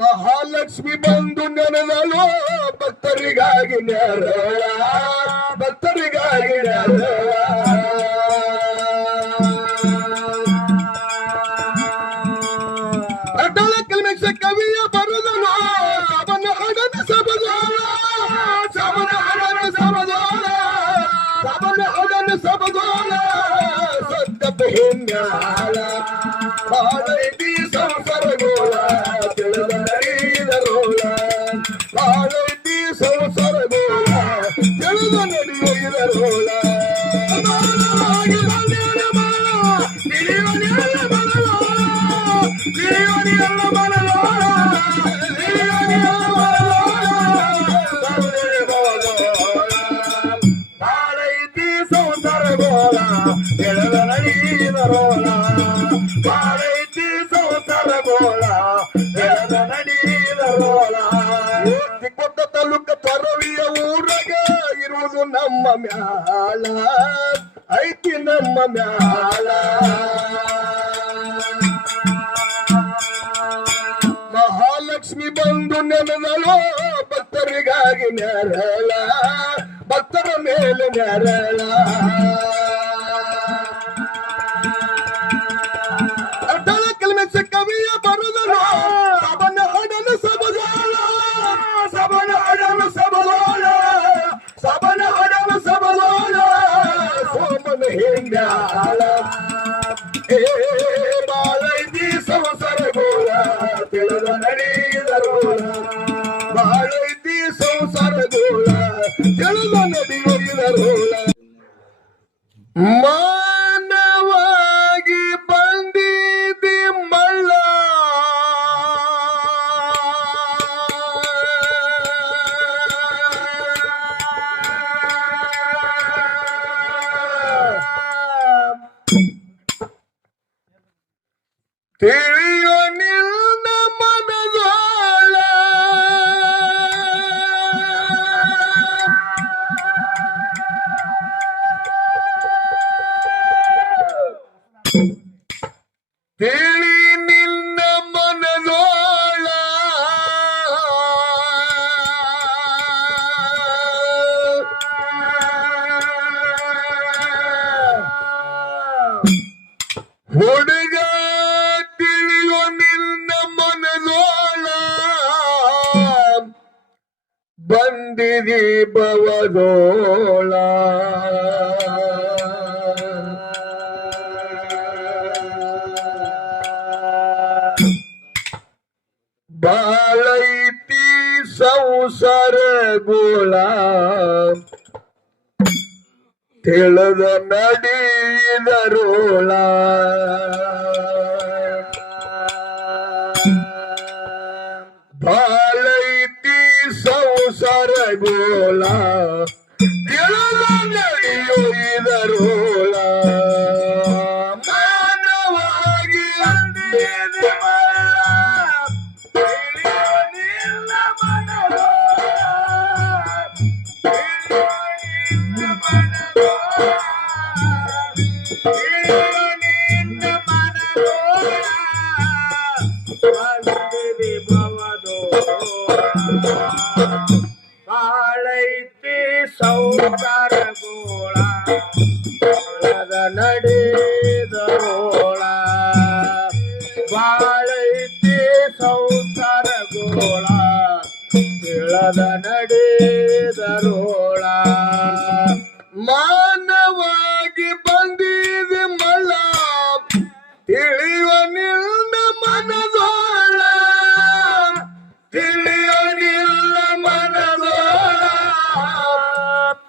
ಮಹಾಲಕ್ಷ್ಮಿ ಬಂದು ನೆನೆದಳು ಭಕ್ತರಿಗಾಗಿ ನೆರಳ, ಭಕ್ತರಿಗಾಗಿ ನೆರಳ. ಅಡ್ಡಳ ಕಲ್ಮೇಶ ಕವಿಯ ಬರೆದನು ಸಬನ ಹಡನ ಸಬದೋಳ, ಸಬನ ಹಡನ ಸಬದೋಳ, ಸಬನ ಹಡನ ಸಬದೋಳ. ಸತ್ತ ಹಿಮ್ಯಾಳ ಬಾಳೈತಿ ಸಂಸಾರಗೋಳ, ತಿಳಿದ ನಡೆಯುವುದರೋಳ. ಬಾಳೈತಿ ಸಂಸಾರಗೋಳ, ತಿಳಿದ ನಡೆಯುವುದರೋಳ. ಬಾಳೈತಿ ಸಂಸಾರಗೋಳ, ತಿಳಿದ ನಡೆಯುವುದರೋಳ. ಬಾಳೈತಿ ಸಂಸಾರಗೋಳ, ತಿಳಿದ ನಡೆಯುವುದರೋಳ. ತಿಕ್ಕೊತ್ತ ತಾಲೂಕ ಪರವಿಯ ಊರಾಗ ಇರುವುದು ನಮ್ಮ ಮ್ಯಾಳ, ಐತಿ ನಮ್ಮ ಮ್ಯಾಳ. ಮಹಾಲಕ್ಷ್ಮಿ ಬಂದು ನೆನೆದಳು ಭಕ್ತರಿಗಾಗಿ ನೆರಳ, ಭಕ್ತರ ಮೇಲೆ ನೆರಳ. ಅಡ್ಡಳ ಕಲ್ಮೇಶ ಕವಿಯ ಬರೆದನು ಸಬನ ಹಡನ ಸಬದೋಳ, ಸಬನ ಹಡನ ಸಬದೋಳ, ಸಬನ ಹಡನ ಸಬದೋಳ. ಸೋಮನ ಹಿಂಡ್ಯಾಳ ಏ ಬಾಳೈತಿ ಸಂಸಾರಗೋಳ, ತಿಳಿದ ನಡೆಯುವುದರೋಳ. ಬಾಳೈತಿ ಸಂಸಾರಗೋಳ, ತಿಳಿದ ನಡೆಯುವುದರೋಳ. ಮಾನವಾಗಿ ಬಂದಿದ್ದಿ ಮಳ್ಳ, ತಿಳಿಯೋ ನಿನ್ನ ಮನದೋಳ. ತಿಳಿ ನಿನ್ನ ಮನದೋಳ, ಹುಡುಗ ತಿಳಿಯೋ ನಿನ್ನ ಮನದೋಳ. ಬಂದಿದಿ ಬವದೋಳ, ಬಾಳೈತಿ ಸಂಸಾರಗೋಳ, ತಿಳಿದ ನಡೆಯುವುದರೋಳ. ಬಾಳೈತಿ ಸಂಸಾರಗೋಳ, ತಿಳಿದ ನಡೆಯುವುದರೋಳ. ಮಾನವಾಗಿ ಅಂದಿದೆ ಮಳ್ಳ, ತಿಳಿಯೋ ನಿನ್ನ ಮನದೋಳ. ತಿಳಿಯೋ ನಿನ್ನ ಮನದೋಳ, ತಿಳಿಯೋ ನಿನ್ನ ಮನದೋಳ. ಬಂದಿದೆ ಭವದೋಳ, ಬಾಳೈತಿ ಸಂಸಾರಗೋಳ, ತಿಳಿದ ನಡೆಯುವುದರೋಳ. ಬಾಳೈತಿ ಸಂಸಾರಗೋಳ, ತಿಳಿದ ನಡೆಯುವುದರೋಳ. ಮಾನವಾಗಿ ಬಂದಿದೆ ಮಳ್ಳ, ತಿಳಿಯುವ ನಿನ್ನ ಮನದೋಳ. ತಿಳಿಯೋ ನಿನ್ನ ಮನದೋಳ,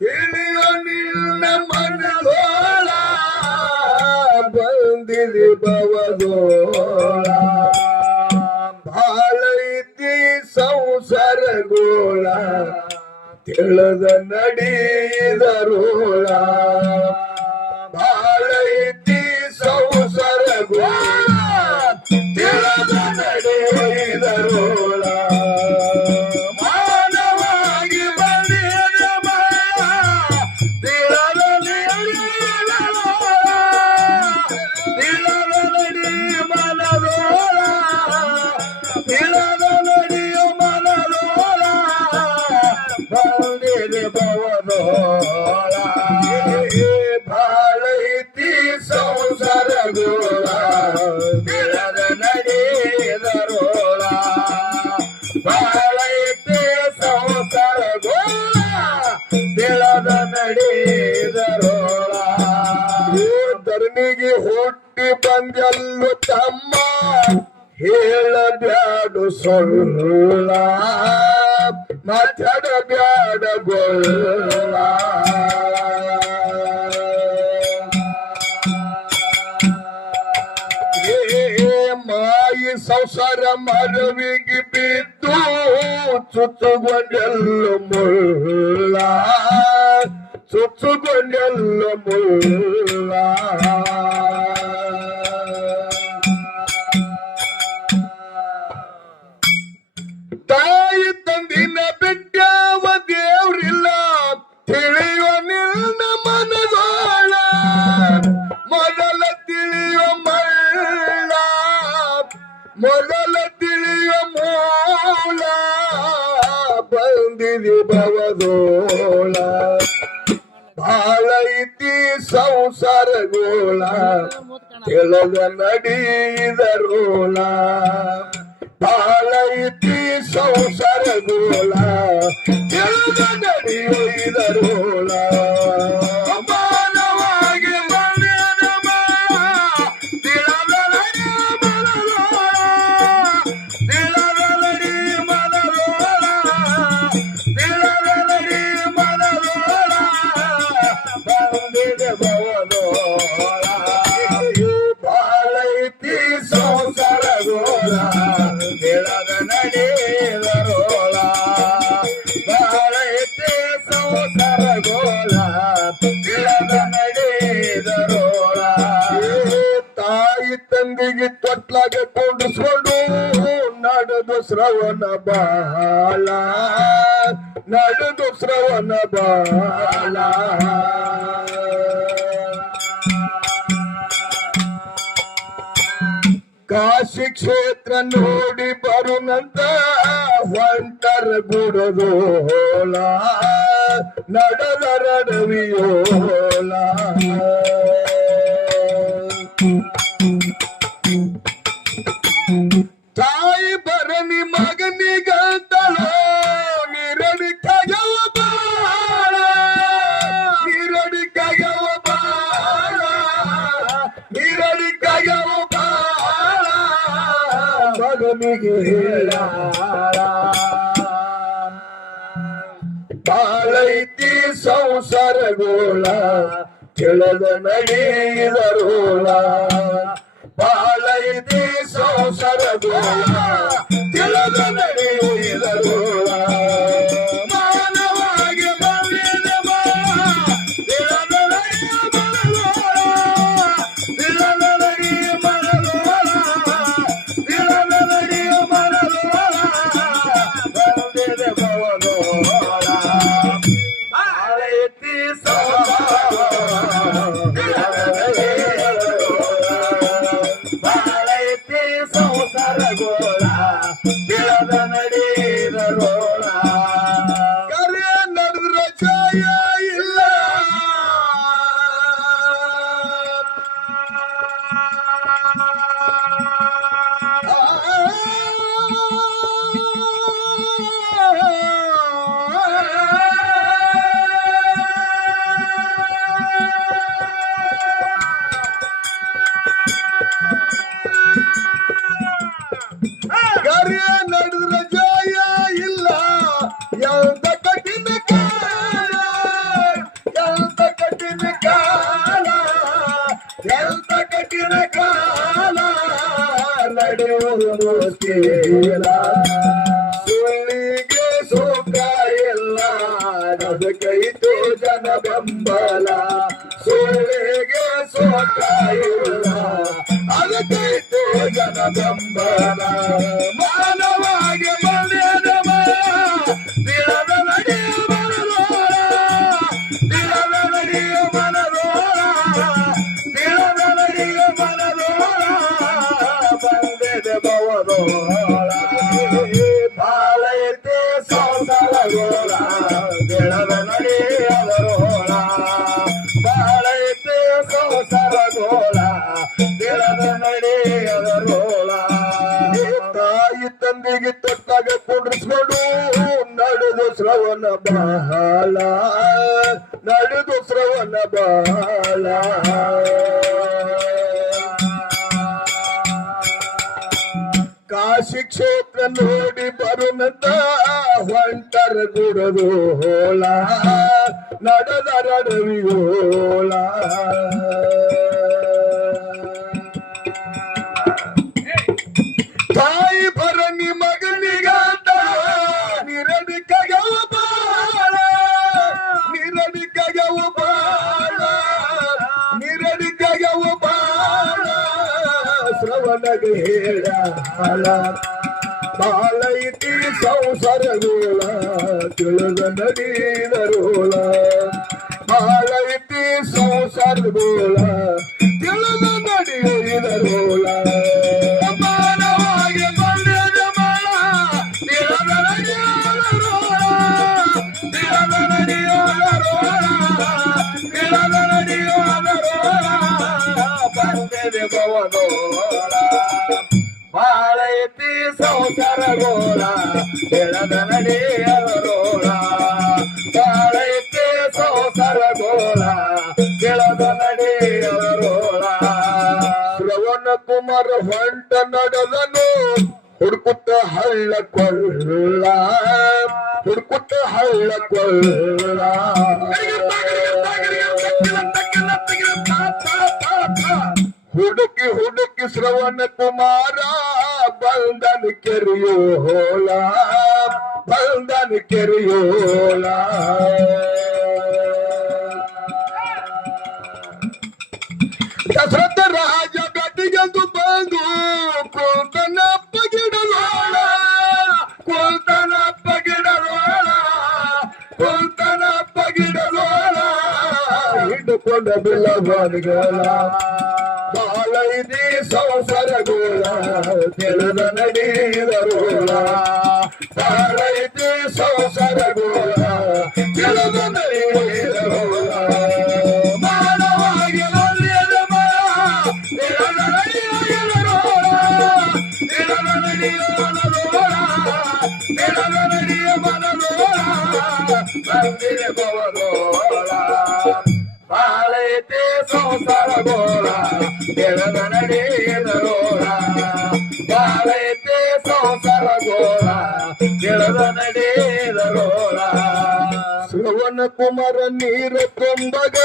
ತಿಳಿಯೋ ನಿನ್ನ ಮನದೋಳ. ಬಂದಿದೆ ಬವದೋಳ, ಬಾಳೈತಿ ಸಂಸಾರಗೋಳ, ತಿಳಿದ ನಡೆಯುವುದರೋಳ. ಬಾಳೈತಿ ಸಂಸಾರಗೋಳ, ತಿಳಿದ ನಡೆಯುವುದರೋಳ. ಮಾನವಾಗಿ ಬಂದಿದೆ ಮಳ್ಳ, ತಿಳಿದ ನಡೆಯುವುದರೋಳ. ತಿಳಿದ ನಡೆಯುವ ಮನದೋಳ. ಗೆಲ್ಲು ತಮ್ಮ ಹೇಳಬ್ಯಾಡು ಸೊಳ್ಳ ಮಾತಾಡಬ್ಯಾಡ ಗೊಳ್ಳ ಮಾಯಿ ಸಂಸಾರ ಮರವಿಗೆ ಬಿದ್ದು ಚುಚ್ಚುಗೊಂಡೆಲ್ಲು ಮುಳ್ಳ ಚುಚ್ಚುಗೊಂಡೆಲ್ಲು ಮುಳ್ಳ ತಾಯಿ ತಂದಿನ ಬಿಟ್ಟಾವ ದೇವ್ರಿಲ್ಲ ತಿಳಿಯೋ ನಿನ್ನ ಮನಗೋಳ ಮೊದಲ ತಿಳಿಯೋ ಮಳ್ಳ ಮೊದಲ ತಿಳಿಯೋ ಮೂಲ ಬಂದಿದೆ ಭವದೋಳ ಬಾಳೈತಿ ಸಂಸಾರಗೋಳ ಕೆಳಗ ನಡೀದರೋಳ ಬಾಳೈತಿ ಸಂಸಾರಗೋಳ ಕೆಳಗ ನಡಿಯುವುದರೋಳ ಮಾನವಾಗಿ ಮಣ್ಣಿನ ತಿಳದಲಡಿ ಮನರೋಳ ತಿಳದಲಡಿ ಮನರೋಳ ತಿಳದಲಡಿ ಮನರೋಳ ಬಂದಿದೆ ಭವದೋಳ ಬಾಳೈತಿ ಸಂಸಾರಗೋಳ ಕೆಳಗ ನಡೀದರೋಳ ಬಾಳೈತಿ ಸಂಸಾರಗೋಳ ಕೆಳಗ ನಡೀದರೋಳ ತಾಯಿ ತಂದೆಗೆ ತೊಟ್ಲಾಗ ಕೊಂಡಿಸ್ಕೊಂಡು ನಡೆದು ಶ್ರವಣ ಬಾಳ ನಡೆದು ಶ್ರವಣ ಬಾಳ ಕಾಶಿ ಕ್ಷೇತ್ರ ನೋಡಿ ಬರುನಂತ ಹೊಂಟರ ಗುಡದೋಳ ನಡೆದರ ರವಿಯೋಳ ತಾಯಿ ಬರನಿ ಮಗನಿಗಂತಲೋ ನಿರಡಿ ಕಯವ ಬಾಳ ನಿರಡಿ ಕಯವ ಬಾಳ ನಿರಡಿ ಕಯವ ಬಾಳ ಮಗನಿಗೆ ಹೇಳಾಳ ಬಾಳೈತಿ ಸಂಸಾರಗೋಳ ಕೆಳದ ನಡೀದರೋಳ ಬಾಳೈತಿ ಸಂಸಾರಗೋಳ ಕೆಳದ ನಡೀದರೋಳ ಮಾನವಾಗಿ ಬಂದಿದ ತಿಳದ ನಡಿಯ ಮನರೋಳ ತಿಳದ ನಡಿಯ ಮನರೋಳ ತಿಳದ ನಡಿಯ ಮನರೋಳ ಬಂದಿದೆ ಭವದೋಳ ಬಾಳೈತಿ ಬಾಳೈತಿ ಸಂಸಾರಗೋಳ ಕೆಳದ ನಡೀದರೋಳ ಕರೆ ನಡೆದ್ರ ಜಯ ಇಲ್ಲ ಕರೆ ನಡೆದ್ರ ಜಯ ಇಲ್ಲ ಎಂತ ಕಠಿಣ ಕಾಲ ಎಂತ ಕಠಿಣ ಕಾಲ ಎಂತ ಕಠಿಣ ಕಾಲ ನಡೆಯುವುದು ಮುಷ್ಕಿಲ ಸುಳ್ಳಿಗೆ ಸುಖ ಇಲ್ಲ ಅದಕ್ಕೈತು ಜನ ಬೆಂಬಲ ಸುಳ್ಳಿಗೆ ಸುಖ ಇಲ್ಲ ಅದಕ್ಕೈತು ಜನ ಬೆಂಬಲ ಮಾನವಾಗಿ ಬಂದಿದ ತಿಳದ ನಡಿಯ ಮನರೋಳ ತಿಳದ ನಡಿಯ ಮನರೋಳ ತಿಳದ ನಡಿಯ ಮನರೋಳ ಬಂದಿದೆ ಭವದೋಳ ಬಾಳೈತಿ ಸಂಸಾರಗೋಳ ಕೆಳದ ನಡಿಯದರೋಳ ಬಾಳೈತಿ ಸಂಸಾರಗೋಳ ಕೆಳದ ನಡಿಯದರೋಳ ತಾಯಿ ತಂದೆಗೆ ತೊಟ್ಟಾಗ ಕುಂಡ್ರಿಸ್ಕೊಂಡು ನಡೆದು ಶ್ರವಣ ಬಾಳ ನಡೆದು ಶ್ರವಣ ಬಾಳ ಕಾಶಿ ಕ್ಷೇತ್ರ ನೋಡಿ ಬರುನಂತ ಹೊಂಟರ ಗುಡದು ಹೋಳ ನಡೆದರ ರವಿಯೋಳ ತಾಯಿ ಭರಣಿ ಮಗನಿಗಾತ ನಿರಡಿಕಗವ ಬಾಳ ನಿರಡಿಕಗವ ಬಾಳ ನಿರಡಿಕಗವ ಬಾಳ ಶ್ರವಣಗ ಹೇಳ ಬಾಳೈತಿ ಸಂಸಾರಗೋಳ ತಿಳಿದ ನಡೀದರೋಳ ಬಾಳೈತಿ ಸಂಸಾರಗೋಳ ತಿಳಿದ ನಡೀದರೋಳ ಮಾನವಾಗಿ ಬಂದಿದ ಮಳ ತಿಳಿದ ನಡಿಯೋಳರೋಳ ತಿಳಿದ ನಡಿಯೋಳರೋಳ ತಿಳಿದ ನಡಿಯೋಳರೋಳ ಬಂದಿದೆ ಭವನೋಳ ಬಾಳೈತಿ ಸಂಸಾರಗೋಳ ತಿಳಿದ ನಡಿಯಲರೋಳ ಬಾಳೈತಿ ಸಂಸಾರಗೋಳ ತಿಳಿದ ನಡಿಯಲರೋಳ ಶ್ರವಣ ಕುಮಾರ ಹೊಂಟ ನಡೆದನು ಹುಡುಕುತ್ತ ಹಳ್ಳ ಕೊಳ್ಳ ಹುಡುಕುತ್ತ ಹಳ್ಳ ಕೊಳ್ಳ ಹುಡುಕಿ ಹುಡುಕಿ ಶ್ರವಣ ಕುಮಾರ ಬಂದನ ಕೆರೆಯೋಳ ಬಂದನ ಕೆರೆಯೋಳ ದಶರಥ ರಾಜ ಬೆಟ್ಟಿಗೆಂದು ಬಂದು ಕುಲ್ತನಪ್ಪ ಗಿಡಲೋಳ ಕುಲ್ತನಪ್ಪ ಗಿಡಲೋಳ ಕುಲ್ತನಪ್ಪ ಗಿಡಲೋಳ ಹಿಡ್ಕೊಂಡ ಬಿಲ್ಲಗೋಳ ಬಾಳೈದಿ ಸಂಸಾರಗೋಳ ತಿಳಿದ ನಡೀದರೋಳ ಬಾಳೈದಿ ಸಂಸಾರಗೋಳ ತಿಳಿದ ನಡೀದರೋಳ ಮಾನವಾಗಿ ಬಂದಿದ ಮಳ ತಿಳಿದ ನಡಿಯೋಳರೋಳ ತಿಳಿದ ನಡಿಯೋಳರೋಳ ತಿಳಿದ ನಡಿಯೋಳರೋಳ ಬಂದಿದೆ ಭವನೋಳ ಬಾಳೈತಿ ಸಂಸಾರಗೋಳ ತಿಳಿದ ನಡೀದರೋಳ ಬಾಳೈತಿ ಸಂಸಾರಗೋಳ ತಿಳಿದ ನಡೀದರೋಳ ಶ್ರವಣ ಕುಮಾರ ನೀರು ತುಂಬಗ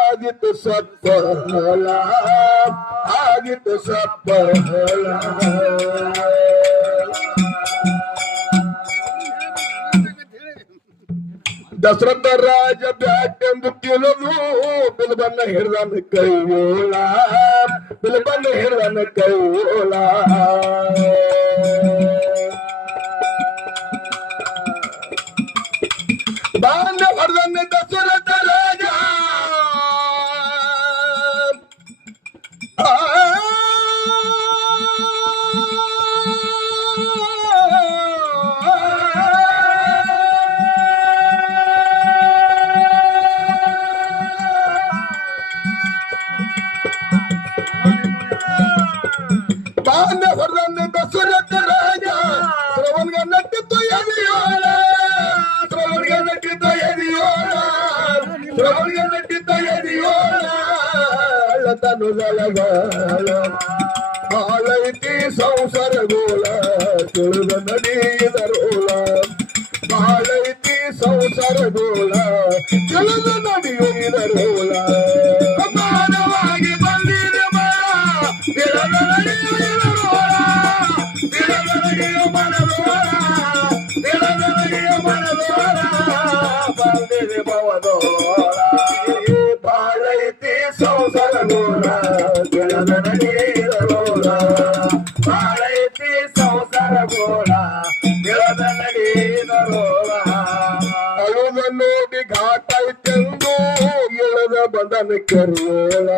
ಆಗಿತ್ತು ಸಪ್ಪಲ ಆಗಿತ್ತು ಸಪ್ಪಲ ದಶರಥ ರಾಜ ಬ್ಯಾಟೆಂದು ತಿಳಿದು ಬಿಲ್ಬನ್ನ ಹಿಡ್ದನ ಕೈಯೋಳ ಬಿಲ್ಬನ್ನ ಹಿಡ್ದನ ಕೈಯೋಳ ಬಾಂಧ ಹೊಡೆದನ್ನ ದಶರಥ ರಾಜ ಬಾಂಧ ಹೊಡೆದನ್ನ ದಶರಥ ರಾಜ ಶ್ರವಣ್ಗ ನಟ್ಟಿತ್ತು ಎದಿಯೋಳ ಶ್ರವಣ್ಗ ನಟ್ಟಿತ್ತು ಎದಿಯೋಳ ಶ್ರವಣ್ಗ ನಟ್ಟಿತ್ತು ಎದಿಯೋಳ ಅಳ್ಳತನು ಜಲಗಾಳ ಬಾಳೈತಿ ಸಂಸಾರಗೋಳ ತಿಳಿದ ನಡೀದರೋಳ ಬಾಳೈತಿ ಸಂಸಾರಗೋಳ ತಿಳಿದ ನಡಿಯೋದರೋಳ ಮಾನವಾಗಿ ಬಂದಿದೆ ಮಳ ತಿಳಿದ ನಡಿಯೋದರೋಳ ತಿಳಿದ ನಡಿಯೋ ಮನದೋಳ ತಿಳಿದ ನಡಿಯೋ ಮನದೋಳ ಬಂದಿದೆ ಭವನೋಳ ಬಾಳೈತಿ ಸಂಸಾರಗೋಳ ತಿಳಿದ ನಡೀದರೋಳ ಬಾಳೈತಿ ಸಂಸಾರಗೋಳ ತಿಳಿದ ನಡೀದರೋಳ ಅಳುದ ನೋಡಿ ಘಾಟೈತೆಂದು ಇಳದ ಬಂದನ ಕೆರೆಯೋಳ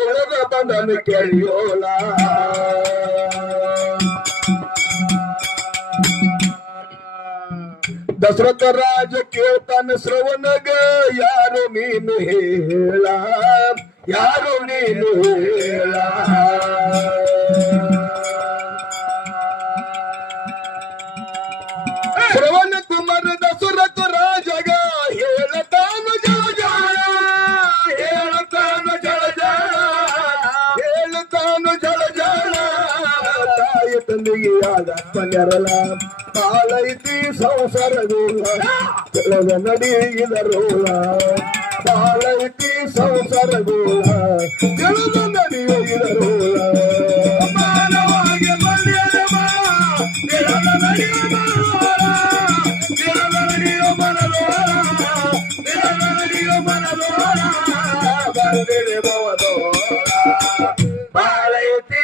ಇಳದ ಬಂದನ ಕೆರೆಯೋಳ ದಶರಥ ರಾಜ ಕೇಳ್ತಾನೆ ಶ್ರವಣಗ ಯಾರು ನೀನು ಹೇಳ ಯಾರು ನೀನು ಹೇಳ ಶ್ರವಣ ಕುಮಾರ ದಶರಥ ರಾಜಗ ಹೇಳತಾನು ಜಳ ಜಾಳ ಹೇಳತಾನು ಜಳ ಜಾಳ ಹೇಳತಾನು ಜಳ ಜಾಳ ತಾಯಿ ತಂದೆಗೆ ಆಗಪ್ಪ ನೆರಳ ಬಾಳೈತಿ ಸಂಸಾರಗೋಳ ಕೆಳಗ ನಡೆಯಿದರೋಳ ಬಾಳೈತಿ ಸಂಸಾರಗೋಳ ಕೆಳಗ ನಡೆಯಿದರೋಳ ಬಾಳೈತಿ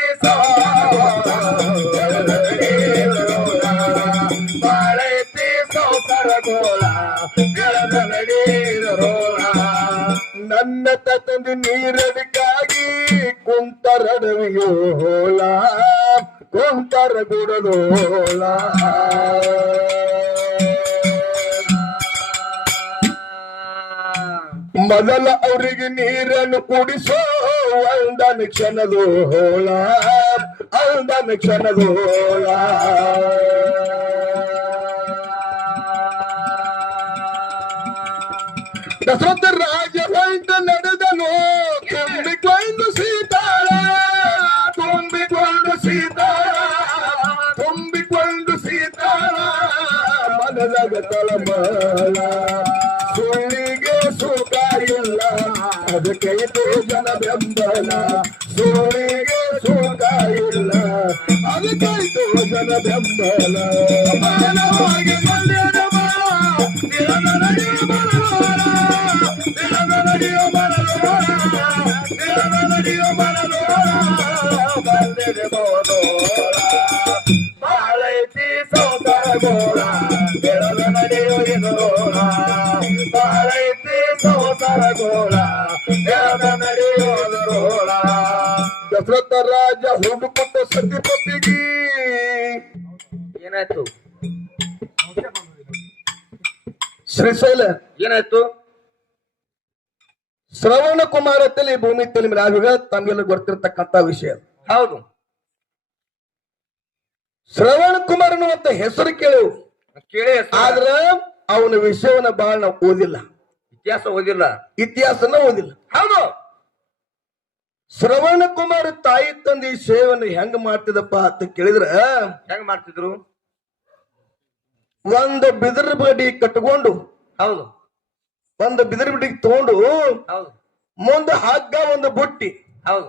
ಬಾಳೈತಿ ಸಂಸಾರಗೋಳ ಕೆಳಗ ನಡೆಯಿದರೋಳ ನನ್ನ ತಂದೆ ನೀರದಕ್ಕಾಗಿ ಕುಂತರಡವಿಯೋಳ ಕುಂತರ ಗುಡದೋಳ ಮೊದಲ ಅವರಿಗೆ ನೀರನ್ನು ಕುಡಿಸೋ ಅಂದನ ಕ್ಷಣದೋಳ ಅಂದನ ಕ್ಷಣದೋಳ ದಶರಥ ರಾಜ ಹೊಂಟ ನಡೆದನು ತುಂಬಿಕೊಂಡು ಸೀತಾಳ ತುಂಬಿಕೊಂಡು ಸೀತಾಳ ತುಂಬಿಕೊಂಡು ಸೀತಾಳ ಮನದಾಗ ತಳಮಳ ಸುಳ್ಳಿಗೆ ಸುಖ ಇಲ್ಲ ಅದಕ್ಕೆ ಇದು ಜನ ಬೆಂಬಲ ಸುಳ್ಳಿಗೆ ಸುಖ ಇಲ್ಲ ಅದಕ್ಕೆ ಇದು ಜನ ಬೆಂಬಲ ಮಾನವಾಗಿ ಬಾಳೈತಿ ಸಂಸಾರಗೋಳ ಕೆಳಗ ನಡೆಯುವುದರೋಳ ಬಾಳೈತಿ ಸಂಸಾರಗೋಳ ಕೆಳಗ ನಡೆಯುವುದರೋಳ ದಶರಥ ರಾಜ ಹುಡುಕುತ್ತ ಸತಿಪತಿಗೆ ಏನಾಯ್ತು ಶ್ರೀಶೈಲ ಏನಾಯ್ತು ಶ್ರವಣ ಕುಮಾರ ತಲೆ ಭೂಮಿ ತಲೆ ರಾಜುಗ ತಮಗೆಲ್ಲ ಗೊತ್ತಿರತಕ್ಕಂತ ವಿಷಯ ಹೌದು ಶ್ರವಣ ಕುಮಾರನ ಅಂತ ಹೆಸರು ಕೇಳಿವು ಕೇಳಿ ಆದ್ರ ಅವನ ವಿಷಯವನ್ನ ಬಹಳ ನಾವು ಓದಿಲ್ಲ ಇತಿಹಾಸ ಓದಿಲ್ಲ ಇತಿಹಾಸನ ಓದಿಲ್ಲ ಹೌದು ಶ್ರವಣ ಕುಮಾರ ತಾಯಿ ತಂದೆ ಸೇವೆಯನ್ನು ಹೆಂಗ್ ಮಾಡ್ತಿದಪ್ಪ ಅಂತ ಕೇಳಿದ್ರ ಹೆಂಗ್ ಮಾಡ್ತಿದ್ರು ಒಂದು ಬಿದಿರು ಬಡಿ ಕಟ್ಕೊಂಡು ಹೌದು ಒಂದು ಬಿದಿರು ಬಡಿ ತಗೊಂಡು ಹೌದು ಮುಂದ ಹಗ್ಗ ಒಂದು ಬುಟ್ಟಿ ಹೌದು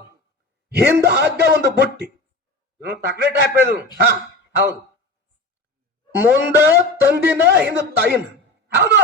ಹಿಂದ ಹಗ್ಗ ಒಂದು ಬುಟ್ಟಿ ಇನ್ನು ತಕ್ಲೆ ಟೈಪ್ ಇದು ಹ ಹೌದು ಮುಂದ ತಂದಿನ ಹಿಂದ ತಾಯಿನ ಹೌದು